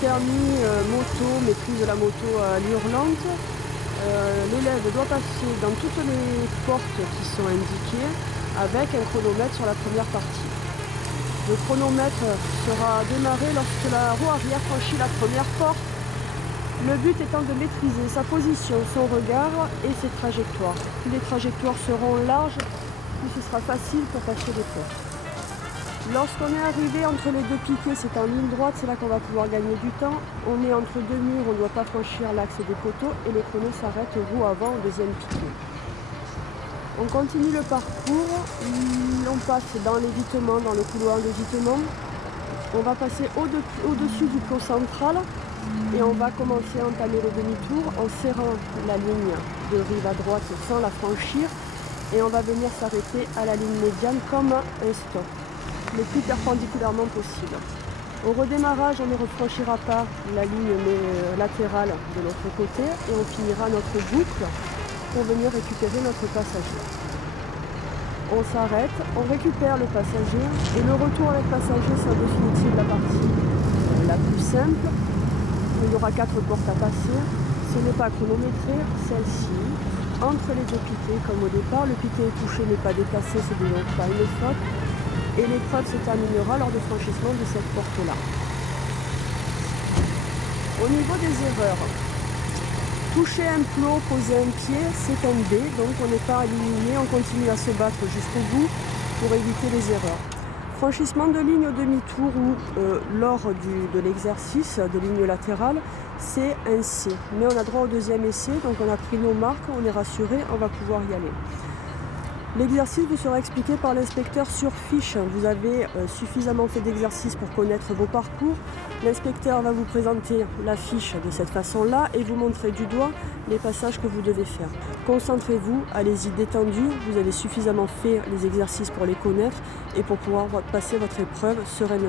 permis moto, maîtrise de la moto à l'hurlante. L'élève doit passer dans toutes les portes qui sont indiquées avec un chronomètre sur la première partie. Le chronomètre sera démarré lorsque la roue arrière franchit la première porte. Le but étant de maîtriser sa position, son regard et ses trajectoires. Plus les trajectoires seront larges, plus ce sera facile pour passer les portes. Lorsqu'on est arrivé entre les deux piquets, c'est en ligne droite, c'est là qu'on va pouvoir gagner du temps. On est entre deux murs, on ne doit pas franchir l'axe des poteaux et le chrono s'arrête roue avant au deuxième piquet. On continue le parcours, on passe dans l'évitement, dans le couloir d'évitement. On va passer au-dessus du pot central et on va commencer à entamer le demi-tour en serrant la ligne de rive à droite sans la franchir et on va venir s'arrêter à la ligne médiane comme un stop, le plus perpendiculairement possible. Au redémarrage, on ne refranchira pas la ligne latérale de l'autre côté et on finira notre boucle pour venir récupérer notre passager. On s'arrête, on récupère le passager et le retour avec passager, c'est en définitive la partie la plus simple. Il y aura 4 portes à passer. Ce n'est pas chronométré, celle-ci, entre les deux piquets comme au départ. Le piquet est touché, n'est pas déplacé, ce n'est donc pas une faute. Et l'épreuve se terminera lors du franchissement de cette porte-là. Au niveau des erreurs, toucher un plot, poser un pied, c'est un B, donc on n'est pas éliminé, on continue à se battre jusqu'au bout pour éviter les erreurs. Franchissement de ligne au demi-tour ou lors de l'exercice de ligne latérale, c'est un C. Mais on a droit au deuxième essai, donc on a pris nos marques, on est rassuré, on va pouvoir y aller. L'exercice vous sera expliqué par l'inspecteur sur fiche. Vous avez suffisamment fait d'exercices pour connaître vos parcours. L'inspecteur va vous présenter la fiche de cette façon-là et vous montrer du doigt les passages que vous devez faire. Concentrez-vous, allez-y détendu, vous avez suffisamment fait les exercices pour les connaître et pour pouvoir passer votre épreuve sereinement.